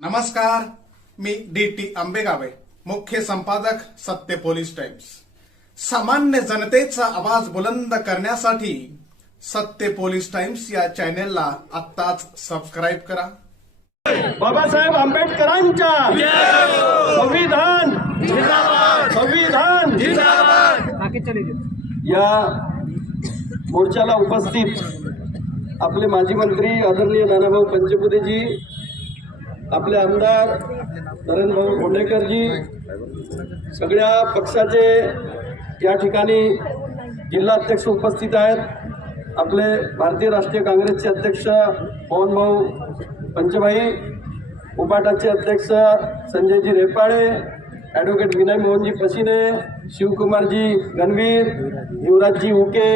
नमस्कार, मी डी.टी. आंबेगावे, मुख्य संपादक सत्य पोलीस टाइम्स। सामान्य जनतेचा आवाज बुलंद करण्यासाठी सत्य पोलीस टाइम्स या चॅनेलला आत्ताच सबस्क्राईब करा। बाबासाहेब आंबेडकरांच्या संविधान जिंदाबाद, संविधान जिंदाबाद। या मोर्चाला उपस्थित आपले माजी मंत्री आदरणीय नानाभाऊ पंचपुतेजी, आपले आमदार नरेंद्रभाऊ गोंडेकरजी, सगळ्या पक्षाचे या ठिकाणी जिल्हाध्यक्ष उपस्थित आहेत, आपले भारतीय राष्ट्रीय काँग्रेसचे अध्यक्ष पवनभाऊ पंचभाई, उपाटाचे अध्यक्ष संजयजी रेपाळे, ॲडव्होकेट विनय मोहनजी पसिने, शिवकुमारजी गणवीर, युवराजजी उके,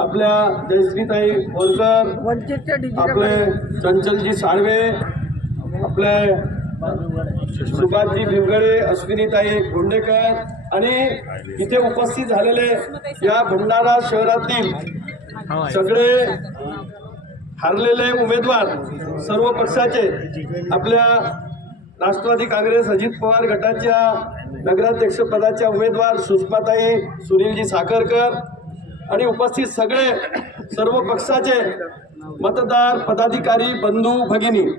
आपल्या जयश्रीताई बोरकर, आपले चंचलजी साळवे, आपले सुभाषजी भिवगडे, अश्विनीताई गोंडेकर आणि इथे उपस्थित झालेले या भंडारा शहरातील सगळे हारलेले उमेदवार सर्व पक्षाचे, आपल्या राष्ट्रवादी काँग्रेस अजित पवार गटाच्या नगराध्यक्ष पदाच्या उमेदवार सुषमाताई सुनीलजी साखरकर आणि उपस्थित सगळे सर्व पक्षाचे मतदार पदाधिकारी बंधू भगिनी,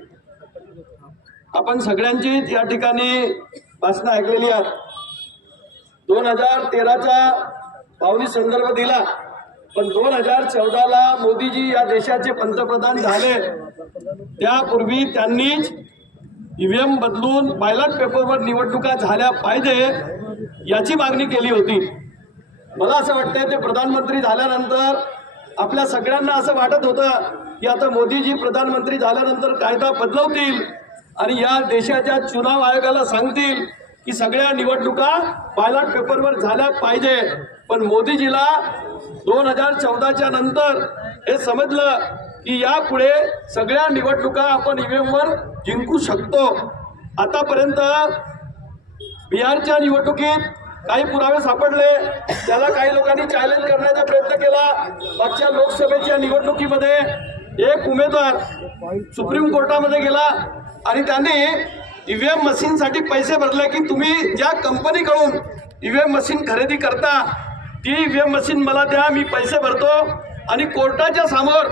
आपण सगळ्यांचीच या ठिकाणी भाषणं ऐकलेली आहेत। 2013चा पावली संदर्भ दिला, पण 2014ला मोदीजी या देशाचे पंतप्रधान झाले त्यापूर्वी त्यांनीच ईव्हीएम बदलून बॅलेट पेपरवर निवडणुका झाल्या पाहिजे याची मागणी केली होती। मला असं वाटतं ते प्रधानमंत्री झाल्यानंतर आपल्या सगळ्यांना असं वाटत होतं की आता मोदीजी प्रधानमंत्री झाल्यानंतर कायदा बदलवतील आणि या देशाच्या चुनाव आयोगाला सांगतील की सगळ्या निवडणुका बॅलेट पेपरवर झाल्या पाहिजे। पण मोदीजीला 2014च्या नंतर हे समजलं की यापुढे सगळ्या निवडणुका आपण ईव्हीएमवर जिंकू शकतो। आतापर्यंत बिहारच्या निवडणुकीत काही पुरावे सापडले, त्याला काही लोकांनी चॅलेंज करण्याचा प्रयत्न केला। मागच्या लोकसभेच्या निवडणुकीमध्ये एक उमेदवार सुप्रीम कोर्टामध्ये गेला आणि त्याने ईव्हीएम मशीनसाठी पैसे भरले की तुम्ही ज्या कंपनीकडून ईव्हीएम मशीन खरेदी करता ती ईव्हीएम मशीन मला द्या, मी पैसे भरतो। आणि कोर्टाच्या समोर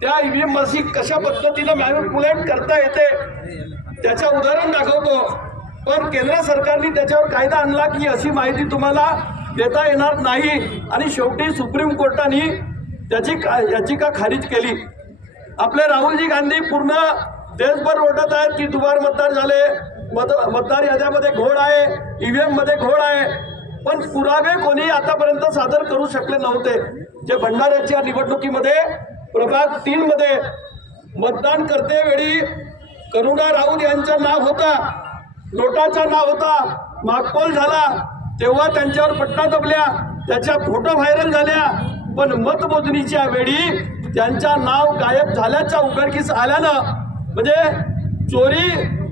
त्या ईव्हीएम मशीन कशा पद्धतीने मॅनिप्युलेट करता येते त्याचं उदाहरण दाखवतो। पण केंद्र सरकारने त्याच्यावर कायदा आणला की अशी माहिती तुम्हाला देता येणार नाही आणि शेवटी सुप्रीम कोर्टाने त्याची याचिका खारिज केली। आपले राहुलजी गांधी पूर्ण देशभर ओरडत आहेत की दुबार मतदार झाले, मतदार याद्यामध्ये घोळ आहे, ईव्हीएम मध्ये घोळ आहे, पण पुरावे कोणी आतापर्यंत सादर करू शकले नव्हते। जे भंडाऱ्याच्या निवडणुकीमध्ये प्रभाग 3 मध्ये मतदान करतेवेळी करुणा राऊत यांचं नाव होता, नोटाचं नाव होता, मागपोल झाला तेव्हा त्यांच्यावर पट्टा दबल्या, त्याच्या फोटो व्हायरल झाल्या, पण मतमोजणीच्या वेळी त्यांचं नाव गायब झाल्याचा उघडकीस आल्यानं म्हणजे चोरी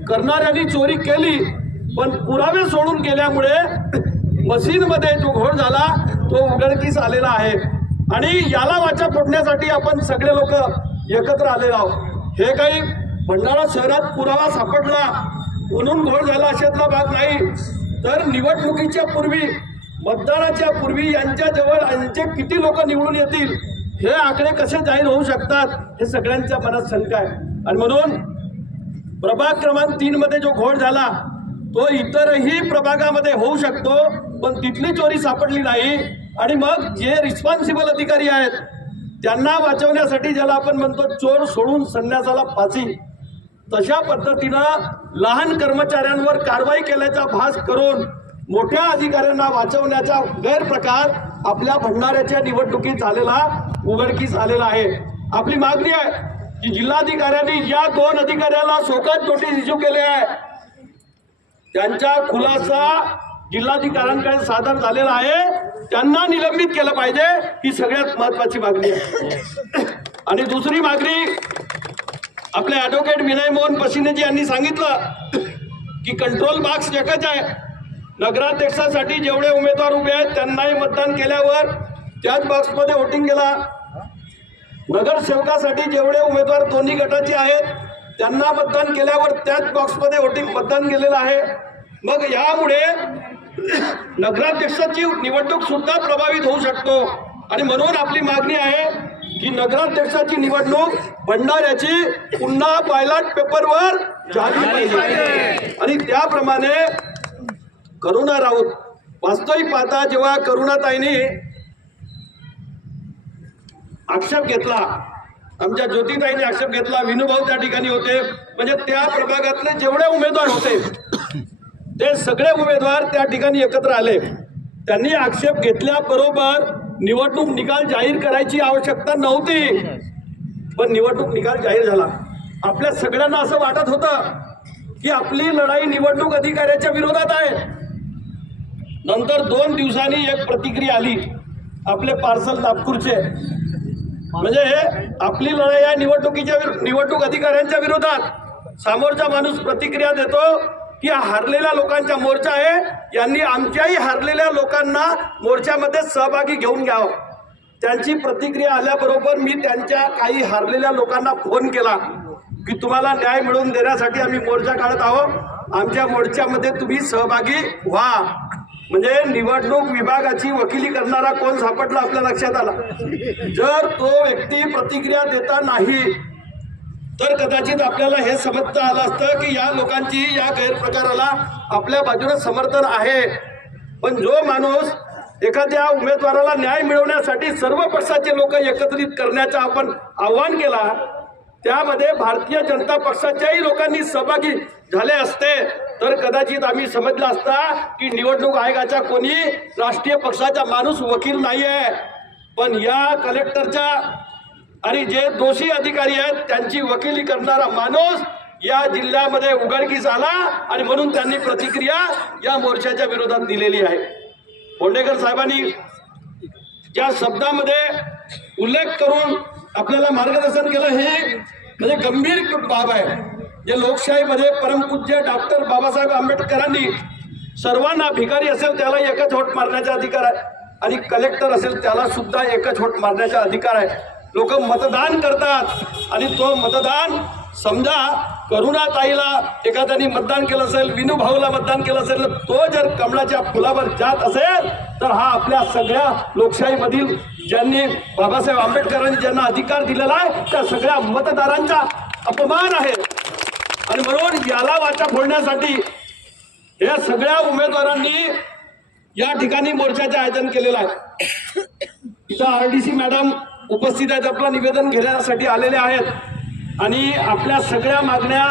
करणाऱ्यांनी चोरी केली पण पुरावे सोडून गेल्यामुळे मशीनमध्ये जो घोळ झाला तो उघडकीस आलेला आहे। आणि याला वाचा फोडण्यासाठी आपण सगळे लोक एकत्र आलेलो आहोत। हे काही भंडारा शहरात पुरावा सापडला म्हणून घोळ झाला अशातला भाग नाही, तर निवडणुकीच्या पूर्वी मतदानाच्या पूर्वी यांच्याजवळ यांचे किती लोक निवडून येतील हे आकडे कसे जाहीर होऊ शकतात हे सगळ्यांच्या मनात शंका आहे। आणि म्हणून प्रभाग क्रमांक 3 मध्ये जो घोळ झाला तो इतरही प्रभागामध्ये होऊ शकतो, पण तिथली चोरी सापडली नाही। आणि मग जे रिस्पॉन्सिबल अधिकारी आहेत त्यांना वाचवण्यासाठी ज्याला आपण म्हणतो चोर सोडून संन्यासाला फाशी, तशा पद्धतीनं लहान कर्मचाऱ्यांवर कारवाई केल्याचा भास करून मोठ्या अधिकाऱ्यांना वाचवण्याचा गैरप्रकार आपल्या भंडाऱ्याच्या निवडणुकीत झालेला उघडकीस आलेला आहे। आपली मागणी आहे की जिल्हाधिकाऱ्यांनी या 2 अधिकाऱ्याला शोकत नोटीस इश्यू केले आहे, त्यांचा खुलासा जिल्हाधिकाऱ्यांकडे सादर झालेला आहे, त्यांना निलंबित केलं पाहिजे, ही सगळ्यात महत्वाची मागणी आहे। आणि दुसरी मागणी आपले ॲडव्होकेट विनय मोहन पसिनेजी यांनी सांगितलं की कंट्रोल बॉक्स एकच आहे, नगराध्यक्षासाठी जेवढे उमेदवार उभे आहेत त्यांनाही मतदान केल्यावर त्याच बॉक्समध्ये वोटिंग केला, नगरसेवकासाठी जेवढे उमेदवार दोन्ही गटाचे आहेत त्यांना मतदान केल्यावर त्याच बॉक्समध्ये वोटिंग मतदान केलेलं आहे। मग यामुळे नगराध्यक्षाची निवडणूक सुद्धा प्रभावित होऊ शकतो आणि म्हणून आपली मागणी आहे की नगराध्यक्षाची निवडणूक भंडाऱ्याची पुन्हा बॅलॉट पेपरवर झाली पाहिजे। आणि त्याप्रमाणे करुणा राऊत वास्तविक पाहता जेव्हा करुणाताईंनी आक्षेप घेतला, आमच्या ज्योतिताईंनी आक्षेप घेतला, विनूभाऊ त्या ठिकाणी होते, म्हणजे त्या प्रभागातले जेवढे उमेदवार होते ते सगळे उमेदवार त्या ठिकाणी एकत्र आले। त्यांनी आक्षेप घेतल्याबरोबर निवडणूक निकाल जाहीर करायची आवश्यकता नव्हती, पण निवडणूक निकाल जाहीर झाला। आपल्या सगळ्यांना असं वाटत होतं की आपली लढाई निवडणूक अधिकाऱ्याच्या विरोधात आहे। नंतर 2 दिवसांनी एक प्रतिक्रिया आली आपले पार्सल नागपूरचे, म्हणजे आपली लढाई आहे निवडणूक अधिकाऱ्यांच्या विरोधात। समोरचा माणूस प्रतिक्रिया देतो की हारलेल्या लोकांचा मोर्चा आहे, यांनी आमच्याही हारलेल्या लोकांना मोर्चामध्ये सहभागी घेऊन घ्यावं। त्यांची प्रतिक्रिया आल्याबरोबर मी त्यांच्या काही हारलेल्या लोकांना फोन केला की तुम्हाला न्याय मिळवून देण्यासाठी आम्ही मोर्चा काढत आहोत, आमच्या मोर्चामध्ये तुम्ही सहभागी व्हा। म्हणजे निवडणूक विभागाची वकिली करणारा कोण सापडला आपल्या लक्षात आला। जर तो व्यक्ती प्रतिक्रिया देता नाही तर कदाचित आपल्याला हे समजता आलं असतं की या लोकांची या गैरप्रकाराला आपल्या बाजूने समर्थन आहे। पण जो माणूस एखाद्या उमेदवाराला न्याय मिळवण्यासाठी सर्व पक्षाचे लोक एकत्रित करण्याचं आपण आवाहन केला, त्यामध्ये भारतीय जनता पक्षाच्याही लोकांनी सहभागी झाले असते तर कदाचित आम्ही समजलं असता की निवडणूक आयोगाचा कोणी राष्ट्रीय पक्षाचा माणूस वकील नाही आहे, पण या कलेक्टरच्या आणि जे दोषी अधिकारी आहेत त्यांची वकिली करणारा माणूस या जिल्ह्यामध्ये उघडकीस आला आणि म्हणून त्यांनी प्रतिक्रिया या मोर्चाच्या विरोधात दिलेली आहे। फोंडेकर साहेबांनी ज्या शब्दामध्ये उल्लेख करून आपल्याला मार्गदर्शन केलं हे म्हणजे गंभीर बाब आहे। जे लोकशाहीमध्ये परमपूज्य डॉक्टर बाबासाहेब आंबेडकरांनी सर्वांना भिकारी असेल त्याला एकच होट मारण्याचा अधिकार आहे आणि कलेक्टर असेल त्याला सुद्धा एकच होट मारण्याचा अधिकार आहे। लोक मतदान करतात आणि तो मतदान समजा करुणाताईला एखाद्याने मतदान केलं असेल, विनूभाऊला मतदान केलं असेल, तो जर कमळाच्या फुलावर जात असेल तर हा आपल्या सगळ्या लोकशाहीमधील ज्यांनी बाबासाहेब आंबेडकरांनी ज्यांना अधिकार दिलेला आहे त्या सगळ्या मतदारांचा अपमान आहे। आणि म्हणून याला वाचा फोडण्यासाठी या सगळ्या उमेदवारांनी या ठिकाणी मोर्चाचे आयोजन केलेलं आहे। इथं RDC मॅडम उपस्थित आहेत, आपलं निवेदन घेण्यासाठी आलेले आहेत आणि आपल्या सगळ्या मागण्या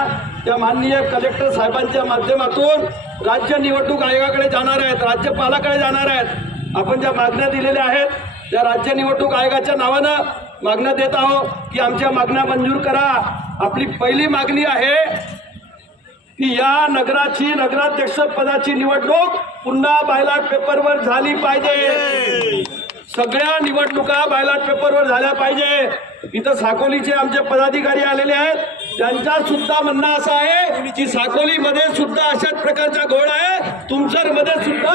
त्या माननीय कलेक्टर साहेबांच्या माध्यमातून राज्य निवडणूक आयोगाकडे जाणार आहेत, राज्यपालाकडे जाणार आहेत। आपण ज्या मागण्या दिलेल्या आहेत त्या राज्य निवडणूक आयोगाच्या नावानं मागण्या देत आहोत की आमच्या मागण्या मंजूर करा। आपली पहिली मागणी आहे की या नगराध्यक्ष पदाची निवडणूक पुन्हा बॅलॉट पेपरवर झाली पाहिजे। सगळ्या निवडणुका बॅलॉट पेपरवर झाल्या पाहिजे। इथं साकोलीचे आमचे पदाधिकारी आलेले आहेत, त्यांचा सुद्धा म्हणणं असं आहे की साकोलीमध्ये सुद्धा अशाच प्रकारचा घोळ आहे, तुमसरमध्ये सुद्धा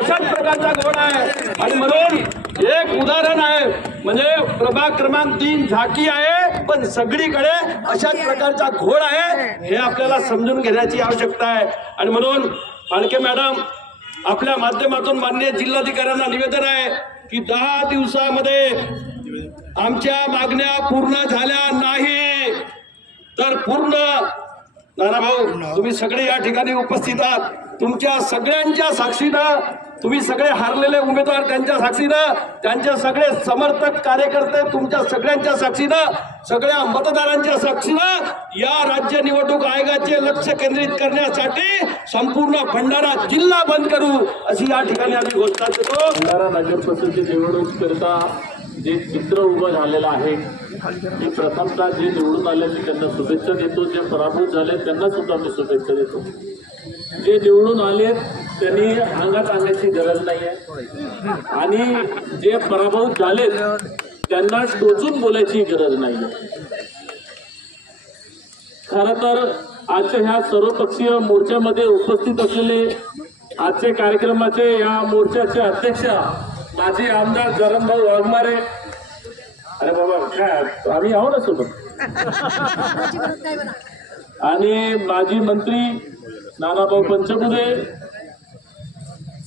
अशाच प्रकारचा घोळ आहे। आणि म्हणून एक उदाहरण आहे म्हणजे प्रभाग क्रमांक 3 झाकी आहे, पण सगळीकडे अशाच प्रकारचा घोळ आहे, हे आपल्याला समजून घेण्याची आवश्यकता आहे। आणि म्हणून फाळके मॅडम आपल्या माध्यमातून माननीय जिल्हाधिकाऱ्यांना निवेदन आहे की 10 दिवसामध्ये आमच्या मागण्या पूर्ण झाल्या नाही तर पूर्ण नानाभाऊ तुम्ही सगळे या ठिकाणी उपस्थित आहात, तुमच्या सगळ्यांच्या साक्षीनं, तुम्ही सगळे हारलेले उमेदवार त्यांच्या साक्षीनं, त्यांचे सगळे समर्थक कार्यकर्ते तुमच्या सगळ्यांच्या साक्षीनं, सगळ्या मतदारांच्या साक्षीनं या राज्य निवडणूक आयोगाचे लक्ष केंद्रित करण्यासाठी संपूर्ण भंडारा जिल्हा बंद करू अशी या ठिकाणी आम्ही घोषणा देतो। भंडारा नगर परिषदेची निवडणूक करता जे चित्र उभं झालेलं आहे मी प्रथमतः जे निवडून आले मी त्यांना शुभेच्छा देतो, जे पराभूत झाले त्यांना सुद्धा मी शुभेच्छा देतो। जे निवडून आले त्यांनी अंगात आणण्याची गरज नाही आहे आणि जे पराभूत झाले त्यांना टोचून बोलायची गरज नाही आहे। खरं तर आजच्या ह्या सर्वपक्षीय मोर्चामध्ये उपस्थित असलेले आजचे कार्यक्रमाचे या मोर्चाचे अध्यक्ष माजी आमदार जरणभाऊ वाघमारे, अरे बाबा काय आम्ही आहो ना सोबत, आणि माजी मंत्री नानाभाऊ पंचबुधे,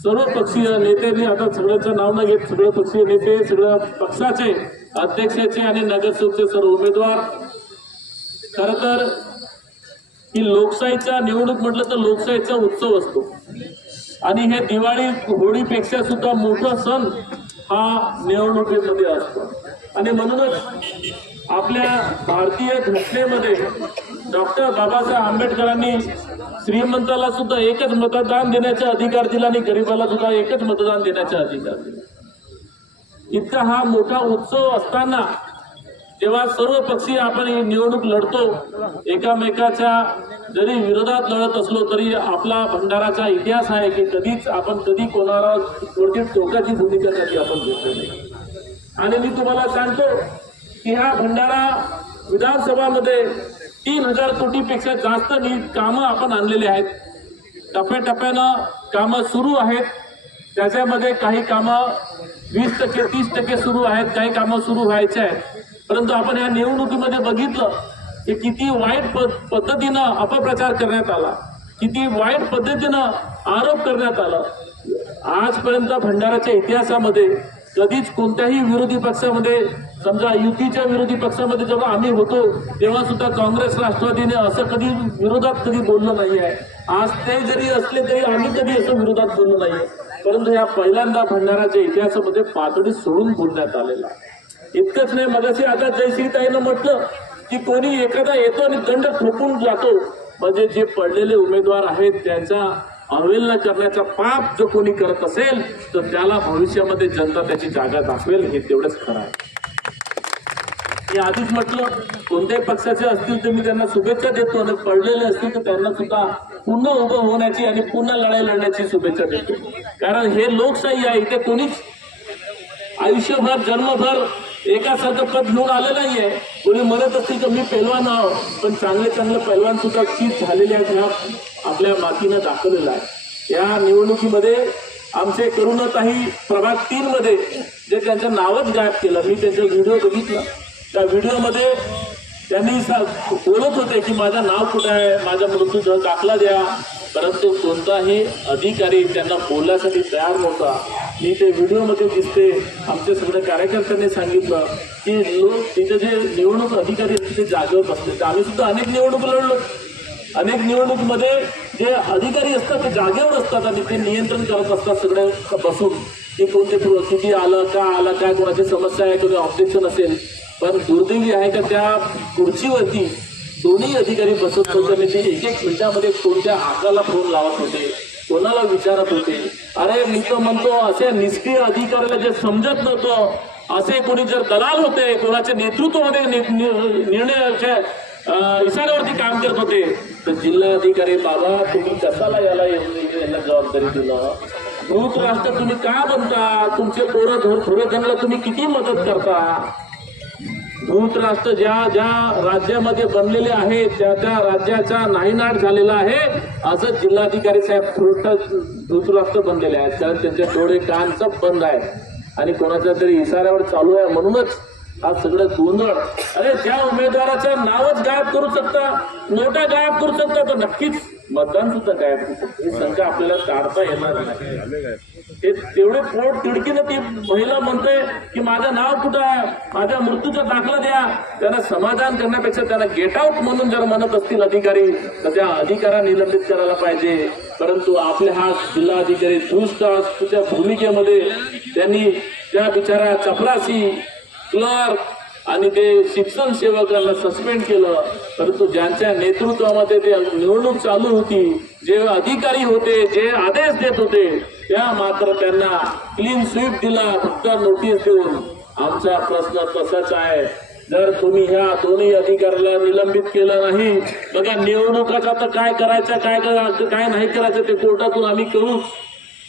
सर्व पक्षीय नेत्यांनी, आता सगळ्यांचं नाव न घेत, सगळे पक्षीय नेते, सगळ्या पक्षाचे अध्यक्षाचे आणि नगरसेवकचे सर्व उमेदवार. खर तर ही लोकशाहीचा निवडणूक म्हटलं तर लोकशाहीचा उत्सव असतो आणि हे दिवाळी होळीपेक्षा सुद्धा मोठा सण हा निवडणुकीमध्ये असतो. आणि म्हणूनच आपल्या भारतीय घटनेमध्ये डॉक्टर बाबासाहेब आंबेडकरांनी श्रीमंताला सुद्धा एकच मतदान देण्याचा अधिकार दिला आणि गरिबाला सुद्धा एकच मतदान देण्याचा अधिकार दिला. इतका हा मोठा उत्सव असताना जेव्हा सर्व पक्षीय आपण ही निवडणूक लढतो, एकामेकाच्या जरी विरोधात लढत असलो तरी आपला भंडाराचा इतिहास आहे की कधी कोणाला कोणती टोकाची भूमिका कधी आपण घेतली नाही. आणि मी तुम्हाला सांगतो की हा भंडारा विधानसभामध्ये 3000 कोटीपेक्षा जास्त कामं आपण आणलेली आहेत. टप्प्याटप्प्यानं कामं सुरू आहेत. त्याच्यामध्ये काही कामं 20% 30% सुरू आहेत, काही कामं सुरू व्हायचे आहेत. परंतु आपण या निवडणुकीमध्ये बघितलं की किती वाईट पद्धतीनं अपप्रचार करण्यात आला, किती वाईट पद्धतीनं आरोप करण्यात आला. आजपर्यंत भंडाराच्या इतिहासामध्ये कधीच कोणत्याही विरोधी पक्षामध्ये, समजा युतीच्या विरोधी पक्षामध्ये जेव्हा आम्ही होतो तेव्हा सुद्धा काँग्रेस राष्ट्रवादीने असं विरोधात कधी बोललं नाही आहे. आज ते जरी असले तरी आम्ही कधी असं विरोधात बोललो नाहीये. परंतु या पहिल्यांदा भंडाराच्या इतिहासामध्ये पातळी सोडून बोलण्यात आलेला. इतकंच नाही, मगाशी आता जयश्रीताईनं म्हटलं की कोणी एखादा येतो आणि दंड ठोकून जातो, म्हणजे जे पडलेले उमेदवार आहेत त्यांचा अवहेलना करण्याचा पाप जो कोणी करत असेल तर त्याला भविष्यामध्ये जनता त्याची जागा दाखवेल, हे तेवढंच खरं आहे. मी आधीच म्हटलं, कोणत्याही पक्षाचे असतील तर मी त्यांना शुभेच्छा देतो आणि पडलेले असतील तर त्यांना सुद्धा पुन्हा उभं होण्याची आणि पुन्हा लढाई लढण्याची शुभेच्छा देतो. कारण हे लोकशाही आहे. इथे कोणीच आयुष्यभर जन्मभर एकासारखं पद घेऊन आलं नाहीये. कोणी म्हणत असतील तर मी पैलवान आहो, पण चांगले पैलवान सुद्धा चीज झालेले आहेत, ह्या आपल्या मातीनं दाखवलेलं आहे. या निवडणुकीमध्ये आमचे करुणाताई प्रभाग 3 मध्ये जे त्यांचं नावच गायब केलं, मी त्यांचा व्हिडिओ बघितला. त्या व्हिडिओमध्ये त्यांनी बोलत होते की माझं नाव कुठं आहे, माझ्या मृत्यूचा दाखला द्या, परंतु कोणताही अधिकारी त्यांना बोलण्यासाठी तयार नव्हता. मी ते व्हिडिओमध्ये दिसते. आमचे सगळे कार्यकर्त्यांनी सांगितलं की लोक तिथे जे निवडणूक अधिकारी असते ते जागेवर बसते. आम्ही सुद्धा अनेक निवडणूक लढलो. अनेक निवडणुकीमध्ये जे अधिकारी असतात ते जागेवर असतात आणि ते नियंत्रण करत असतात सगळे बसून की कोणते किती आलं, का आलं, काय कोणाची समस्या आहे, कोणी ऑब्जेक्शन असेल. पण दुर्दैवी आहे का त्या खुर्चीवरती दोन्ही अधिकारी बसत होते आणि ते 1-1 मिनिटामध्ये कोणत्या हाताला फोन लावत होते, कोणाला विचारत होते. अरे मी तर म्हणतो असे निष्क्रिय अधिकाऱ्याला जे समजत नव्हतं, असे कोणी जर दलाल होते, कोणाच्या नेतृत्वामध्ये निर्णयाच्या इशाऱ्यावरती काम करत होते तर जिल्हाधिकारी बाबा तुम्ही कशाला यांना जबाबदारी दिलं? भूत राष्ट्र तुम्ही का बनता? तुमचे थोडं तुम्ही किती मदत करता? भूत राष्ट्र ज्या राज्यामध्ये बनलेले आहे त्या राज्याचा नाहीनाट झालेला आहे असं जिल्हाधिकारी साहेब धृतराष्ट्र बनलेले आहेत. कारण त्यांचे डोळे कान सब बंद आहेत आणि कोणाच्या तरी इशाऱ्यावर चालू आहे, म्हणूनच हा सगळं गोंधळ. अरे ज्या उमेदवाराचं नावच गायब करू शकता, नोटा गायब करू शकता, तर नक्कीच मतदान सुद्धा गायब करू शकतो. ही शंका आपल्याला काढता येणार नाही. ते तेवढे पोट तिडकीनं ती महिला म्हणते की माझं नाव कुठं आहे, माझ्या मृत्यूचा दाखला द्या. त्यांना समाधान करण्यापेक्षा त्यांना गेट आउट म्हणून जर म्हणत असतील अधिकारी तर त्या अधिकाऱ्यांना निलंबित करायला पाहिजे. परंतु आपले हा जिल्हाधिकारी दुष्ट तुझ्या भूमिकेमध्ये त्यांनी त्या बिचारा चपरासी क्लर्क आणि ते शिक्षण सेवकांना सस्पेंड केलं. परंतु ज्यांच्या नेतृत्वामध्ये ते निवडणूक चालू होती, जे अधिकारी होते, जे आदेश देत होते, त्या मात्र त्यांना क्लीन स्वीप दिला, फक्त नोटीस देऊन. आमचा प्रश्न तसाच आहे. जर तुम्ही ह्या दोन्ही अधिकाऱ्याला निलंबित केलं नाही, बघा निवडणुकाचा तर काय करायचं, काय नाही करायचं ते कोर्टातून आम्ही करू.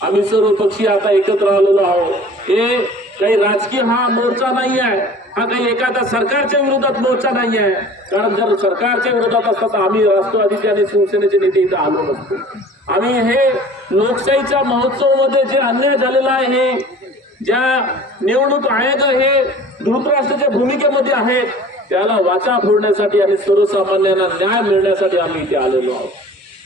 आम्ही सर्व पक्षी आता एकत्र आलेलो आहोत. हे काही राजकीय हा मोर्चा नाही आहे, हा काही एखाद्या सरकारच्या विरोधात मोर्चा नाही आहे. कारण जर सरकारच्या विरोधात असता तर आम्ही राष्ट्रवादीचे आणि शिवसेनेचे नेते इथं आलो नसतो. आम्ही हे लोकशाहीच्या महोत्सवामध्ये जे अन्याय झालेला आहे, हे ज्या निवडणूक आयोग हे धृतराष्ट्राच्या भूमिकेमध्ये आहेत, त्याला वाचा फोडण्यासाठी आणि सर्वसामान्यांना न्याय मिळण्यासाठी आम्ही इथे आलेलो आहोत.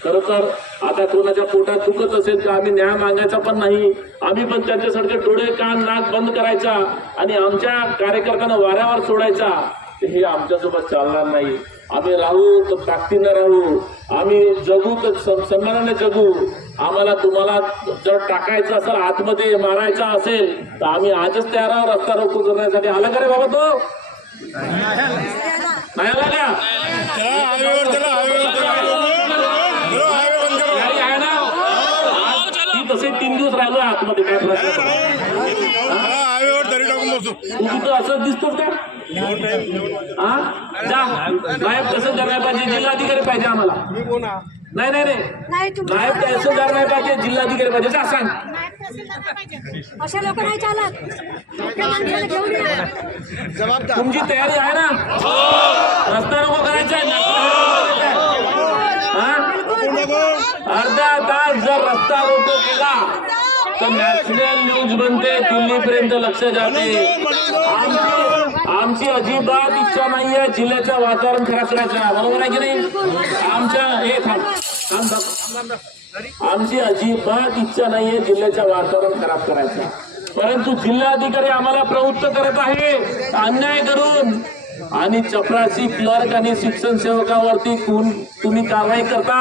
खरं तर आता कोणाच्या पोटात दुखत असेल तर आम्ही न्याय मागायचा पण नाही. आम्ही पण त्यांच्यासारखे डोळे कान नाक बंद करायचा आणि आमच्या कार्यकर्त्यांना वाऱ्यावर सोडायचा, हे आमच्यासोबत चालणार नाही. आम्ही राहू तर ताकदीनं राहू, आम्ही जगू तर सन्मानाने जगू. आम्हाला तुम्हाला जर टाकायचं असेल, आतमध्ये मारायचा असेल तर आम्ही आजच तयार आहोत रस्ता रोको करण्यासाठी. आला का रे बाबा तो? नाही आला का? आहे ना? ती तसे 3 दिवस राहिलो आतमध्ये, काय प्रश्न तू तिथं असं दिसतोस का? हा जा, नायब तहसीलदार नाही पाहिजे, जिल्हाधिकारी पाहिजे आम्हाला. नाही नाही नाही, नायब तहसीलदार नाही पाहिजे, जिल्हाधिकारी पाहिजे. जा सांग. अशा लोक नाही चालत. आपल्या माणसाला घेऊन या. तुमची तयारी आहे ना? रस्ता रोको करायचा आहे हा? अर्धा तास जर रस्ता रोको केला तर नॅशनल न्यूज बनते, दिल्लीपर्यंत लक्ष जाते. आमची अजिबात इच्छा नाहीये जिल्ह्याचं वातावरण खराब करायचं, बरोबर आहे की नाही? आमची अजिबात इच्छा नाहीये जिल्ह्याचं वातावरण खराब करायचं, परंतु जिल्हाधिकारी आम्हाला प्रवृत्त करत आहे अन्याय करून. आणि चपरासी क्लर्क आणि शिक्षण सेवकावरती तुम्ही कारवाई करता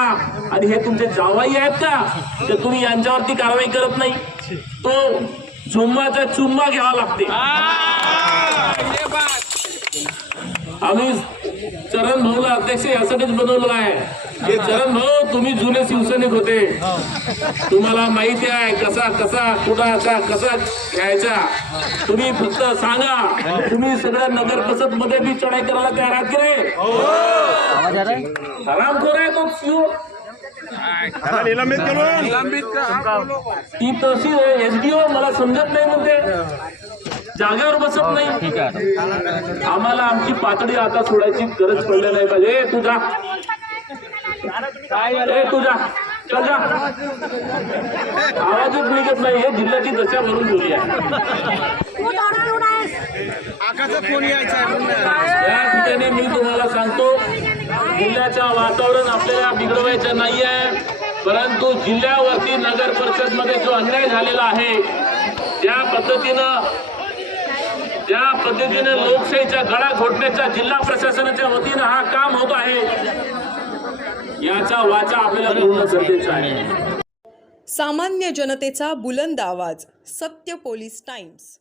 आणि हे तुमचे जावाई आहेत का, तर तुम्ही यांच्यावरती कारवाई करत नाही. तो चुम्माचा चुम्मा घ्यावा लागते. आम्ही चरण भाऊला अध्यक्ष यासाठीच बनवलं आहे. हे चरण भाऊ तुम्ही जुने शिवसैनिक होते, तुम्हाला माहिती आहे कसा कसा कुणाचा कसा घ्यायचा. तुम्ही फक्त सांगा, तुम्ही सगळ्या नगर परिषद मध्ये बी चढाई करायला तयार आहात की रे? हरामखोर आहे तो शिव. ती तशी एसडीओ मला समजत नाही म्हणते, जागेवर बसत नाही. आम्हाला आमची पातळी आता सोडायची गरज पडली नाही पाहिजे. तुझा चल जा, आवाजच निघत नाही. हे जिल्ह्याची दशा भरून ठेवली आहे. या ठिकाणी मी तुम्हाला सांगतो, जिल्ह्याचं वातावरण आपल्याला बिघडवायचं नाही आहे, परंतु जिल्ह्यावरती नगर परिषद मध्ये जो अन्याय झालेला आहे, ज्या पद्धतीने लोकशाहीचा गळा घोटण्याचा जिल्हा प्रशासनाच्या वतीनं हा काम होत आहे, याचा वाचा आपल्याला बोलणं गरजेचं आहे. सामान्य जनतेचा बुलंद आवाज, सत्य पोलीस टाइम्स.